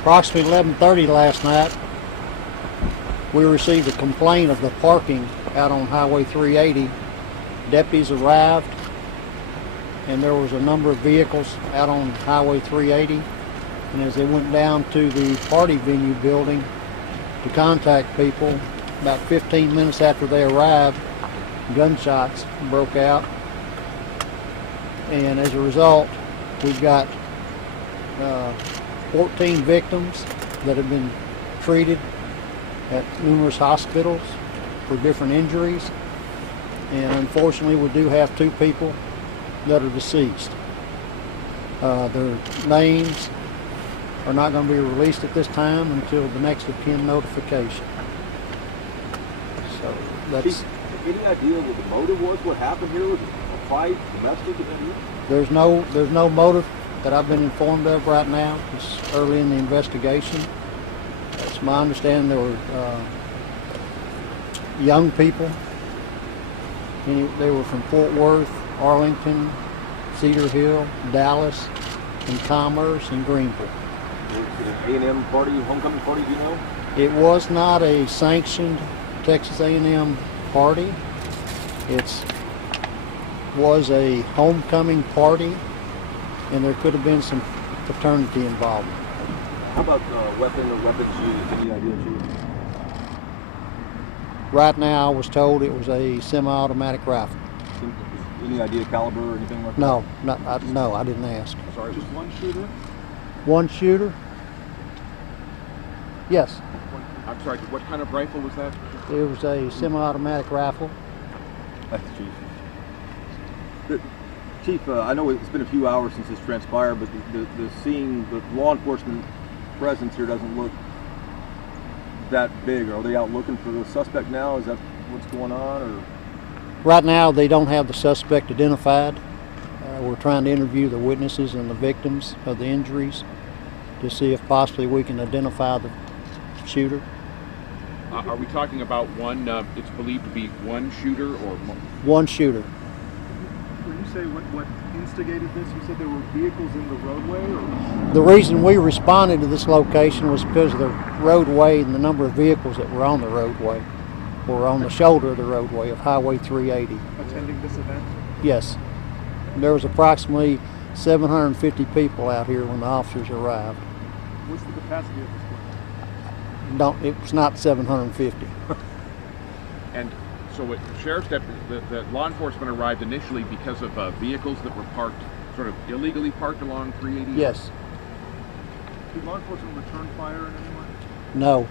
Approximately 11:30 last night, we received a complaint of the parking out on Highway 380. Deputies arrived, and there was a number of vehicles out on Highway 380. And as they went down to the party venue building to contact people, about 15 minutes after they arrived, gunshots broke out. And as a result, we've got 14 victims that have been treated at numerous hospitals for different injuries. And unfortunately, we do have 2 people that are deceased. Their names are not going to be released at this time until the next of kin notification. So that's. Any idea what the motive was? What happened here? Was it a fight, domestic? There's no motive that I've been informed of right now. It's early in the investigation. It's my understanding there were young people. They were from Fort Worth, Arlington, Cedar Hill, Dallas, and Commerce, and Greenville. A&M party, homecoming party, do you know? It was not a sanctioned Texas A&M party. It was a homecoming party, and there could have been some fraternity involvement. How about weapons used? Any idea, Chief? Right now, I was told it was a semi-automatic rifle. Any idea caliber or anything like that? No, no, I didn't ask. Sorry, just one shooter? One shooter? Yes. I'm sorry, what kind of rifle was that? It was a semi-automatic rifle. Thanks, Chief. Chief, I know it's been a few hours since this transpired, but the scene, the law enforcement presence here doesn't look that big. Are they out looking for the suspect now? Is that what's going on? Or? Right now, they don't have the suspect identified. We're trying to interview the witnesses and the victims of the injuries to see if possibly we can identify the shooter. Are we talking about one, it's believed to be one shooter or more? One shooter. When you say what instigated this, you said there were vehicles in the roadway? Or? The reason we responded to this location was because of the roadway and the number of vehicles that were on the roadway, or on the shoulder of the roadway of Highway 380. Attending this event? Yes. There was approximately 750 people out here when the officers arrived. What's the capacity of this place? It was not 750. And so Sheriff's Deputy, the law enforcement arrived initially because of vehicles that were parked, sort of illegally parked along 380? Yes. Did law enforcement return fire in any way? No.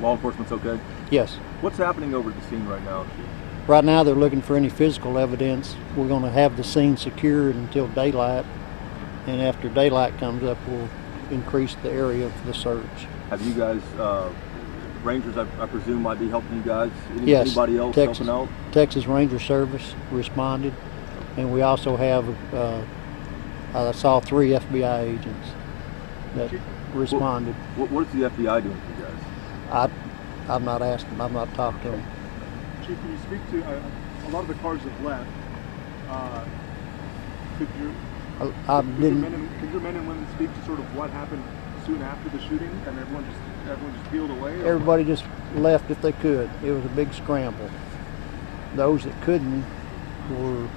Law enforcement's okay? Yes. What's happening over at the scene right now, Chief? Right now they're looking for any physical evidence. We're going to have the scene secured until daylight, and after daylight comes up, we'll increase the area of the search. Have you guys, Rangers, I presume, might be helping you guys? Yes. Anybody else helping out? Texas Ranger Service responded, and we also have, I saw 3 FBI agents that responded. What's the FBI doing for you guys? I've not asked them. I've not talked to them. Chief, can you speak to, a lot of the cars have left. Could your men and women speak to sort of what happened soon after the shooting, and everyone just peeled away? Or? Everybody just left if they could. It was a big scramble. Those that couldn't were,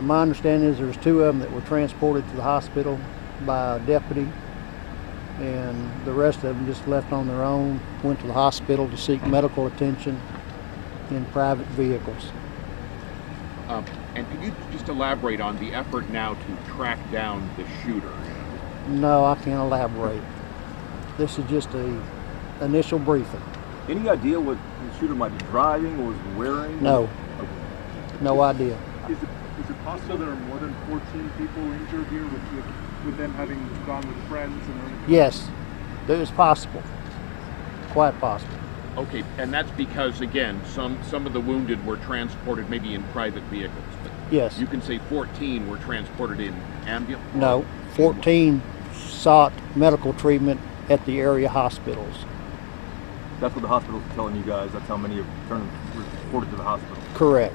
my understanding is there was 2 of them that were transported to the hospital by a deputy, and the rest of them just left on their own, went to the hospital to seek medical attention in private vehicles. And could you just elaborate on the effort now to track down the shooter? No, I can't elaborate. This is just a initial briefing. Any idea what the shooter might be driving or was wearing? No. Okay. No idea. Is it possible there are more than 14 people injured here with them having gone with friends? Yes, it is possible. Quite possible. Okay, and that's because, again, some of the wounded were transported maybe in private vehicles. But yes. You can say 14 were transported in ambulance? No, 14 sought medical treatment at the area hospitals. That's what the hospital's telling you guys. That's how many have reported to the hospital. Correct.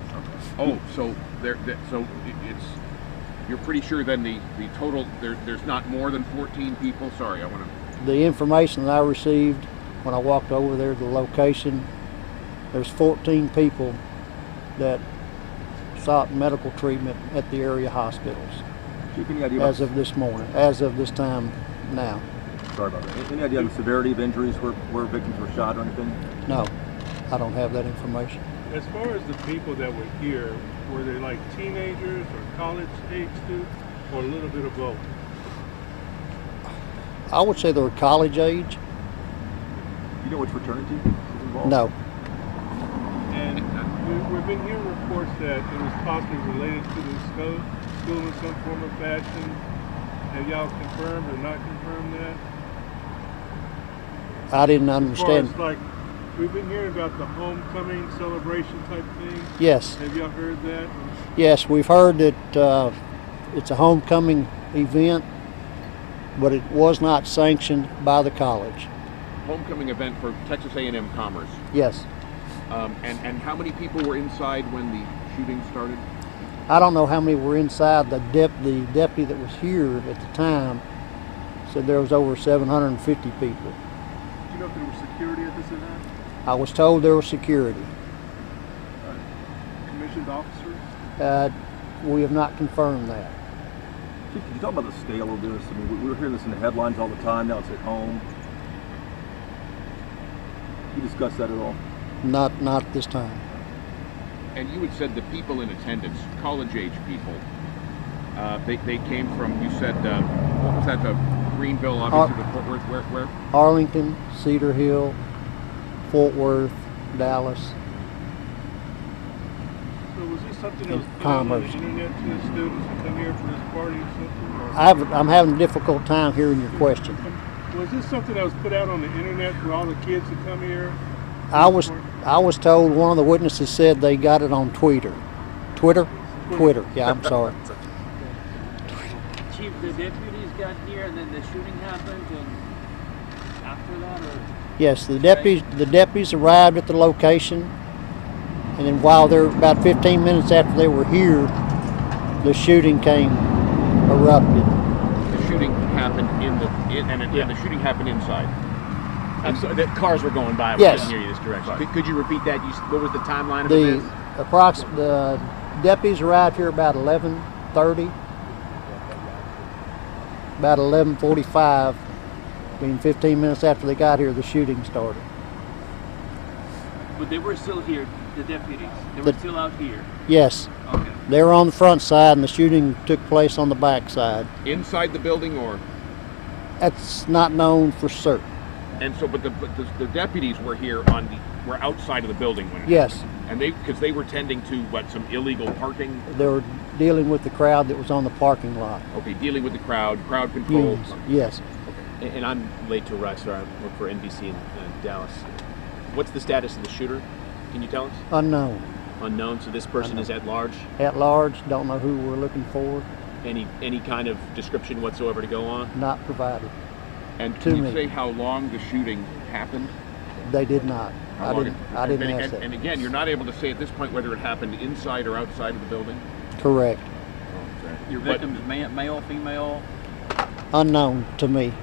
Oh, so it's you're pretty sure then the total, there's not more than 14 people? Sorry, I want to... The information that I received when I walked over there to the location, there's 14 people that sought medical treatment at the area hospitals Chief, any idea as of this morning, as of this time now. Sorry about that. Any idea of the severity of injuries where victims were shot or anything? No, I don't have that information. As far as the people that were here, were they like teenagers or college age students, or a little bit of both? I would say they were college age. Do you know which fraternity was involved? No. And we've been hearing reports that it was possibly related to the school in some form or fashion. Have y'all confirmed or not confirmed that? I didn't As understand. far as like, we've been hearing about the homecoming celebration type thing. Yes, Have y'all heard that? yes, we've heard that it's a homecoming event, but it was not sanctioned by the college. Homecoming event for Texas A&M Commerce. Yes. And how many people were inside when the shooting started? I don't know how many were inside. The deputy that was here at the time said there was over 750 people. Do you know if there was security at this event? I was told there was security. Commissioned officers? We have not confirmed that. Chief, could you talk about the scale of this? I mean, we were hearing this in the headlines all the time. Now it's at home. Can you discuss that at all? Not this time. And you had said the people in attendance, college-age people, they came from, you said, what was that, the Greenville, obviously, the Fort Worth, where? Arlington, Cedar Hill, Fort Worth, Dallas. So was this something that was And put out on the Commerce. internet to the students to come here for this party or something? Or I'm having a difficult time hearing your question. was this something that was put out on the internet for all the kids to come here? I was told one of the witnesses said they got it on Twitter. Twitter? Yeah, I'm sorry. Chief, the deputies got here and then the shooting happened, and after that, or? Yes, the deputies arrived at the location, and then while they're about 15 minutes after they were here, the shooting erupted. The shooting happened and the shooting happened inside. I'm sorry, the cars were going by. Yes. We couldn't hear you this direction. Could you repeat that? What was the timeline of The this? the deputies arrived here about 11:30. About 11:45, being 15 minutes after they got here, the shooting started. But they were still here, the deputies. They The- were still out here. Yes, Okay. they were on the front side, and the shooting took place on the back side. Inside the building, or? That's not known for certain. And so, but the deputies were here were outside of the building when it Yes, happened. And because they were tending to some illegal parking. they were dealing with the crowd that was on the parking lot. Okay, dealing with the crowd control. Yes. And I'm late to arrive, sir. I work for NBC in Dallas. What's the status of the shooter? Can you tell us? Unknown. Unknown. So this person is at large. At large, don't know who we're looking for. Any kind of description whatsoever to go on? Not provided. And To can you me. say how long the shooting happened? They did not. How I long didn't and, ask that. And again, you're not able to say at this point whether it happened inside or outside of the building? Correct. Your But- victims, male, female, Unknown to me.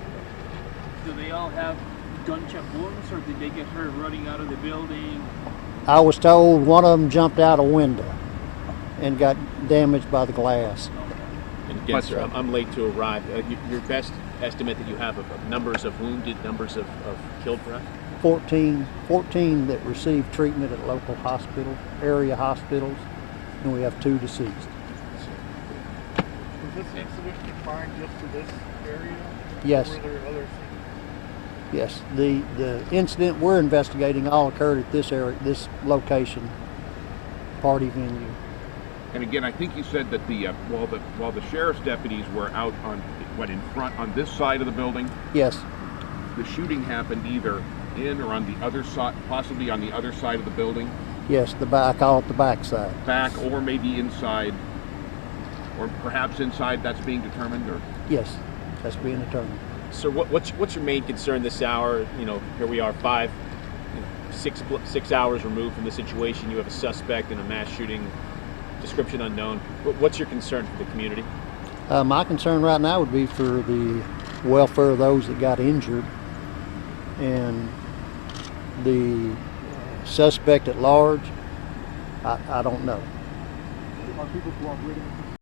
do they all have gunshot wounds, or did they get hurt running out of the building? I was told one of them jumped out a window and got damaged by the glass. And again, But, sir, I'm late to arrive. Your best estimate that you have of numbers of wounded, numbers of killed, perhaps? 14 that received treatment at local hospitals, area hospitals, and we have 2 deceased. Was this incident confined just to this area? Yes. Or were there other Yes, the incident we're investigating all occurred at this location, party venue. And again, I think you said that while the sheriff's deputies were out in front on this side of the building, Yes, the shooting happened either in or on the other side, possibly on the other side of the building, yes, I call it the backside. back or maybe inside, or perhaps inside. That's being determined, or Yes, that's being determined. Sir, what's your main concern this hour? You know, here we are, 6 hours removed from the situation. You have a suspect in a mass shooting, description unknown. What's your concern for the community? My concern right now would be for the welfare of those that got injured, and the suspect at large, I don't know. Are people cooperating?